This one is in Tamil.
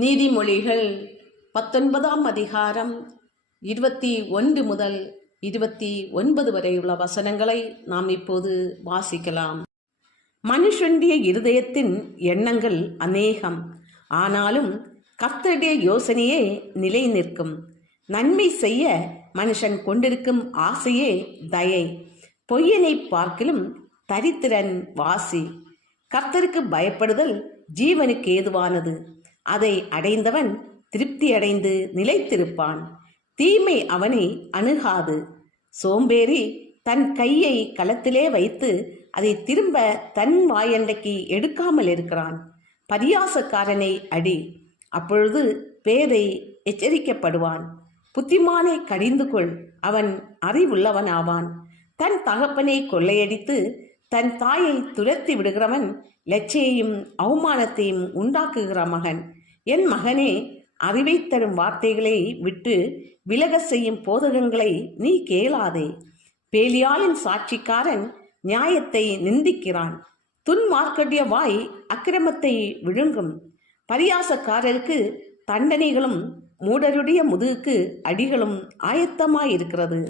நீதிமொழிகள் 19ஆம் அதிகாரம் 21 முதல் 29 வரையுள்ள வசனங்களை நாம் இப்போது வாசிக்கலாம். மனுஷனுடைய இருதயத்தின் எண்ணங்கள் அநேகம், ஆனாலும் கர்த்தருடைய யோசனையே நிலை நிற்கும். நன்மை செய்ய மனுஷன் கொண்டிருக்கும் ஆசையே தயை. பொய்யனை பார்க்கிலும் தரித்திரன் வாசி. கர்த்தருக்கு பயப்படுதல் ஜீவனுக்கு ஏதுவானது. அதை அடைந்தவன் திருப்தி அடைந்து நிலைத்திருப்பான். தீமை அவனை அணுகாது. சோம்பேறி தன் கையை களத்திலே வைத்து அதை திரும்ப தன் வாயண்டைக்கு எடுக்காமல் இருக்கிறான். பரியாசக்காரனை அடி, அப்பொழுது பேதை எச்சரிக்கப்படுவான். புத்திமானை கடிந்து கொள், அவன் அறிவுள்ளவனாவான். தன் தகப்பனை கொள்ளையடித்து தன் தாயை துரத்தி விடுகிறவன் லட்சையையும் அவமானத்தையும் உண்டாக்குகிற மகன். என் மகனே, அறிவை தரும் வார்த்தைகளை விட்டு விலக செய்யும் போதகங்களை நீ கேளாதே. பேலியாளின் சாட்சிக்காரன் நியாயத்தை நிந்திக்கிறான். துன்மார்க்கடைய வாய் அக்கிரமத்தை விழுங்கும். பரியாசக்காரருக்கு தண்டனைகளும் மூடருடைய முதுகுக்கு அடிகளும் ஆயத்தமாயிருக்கிறது.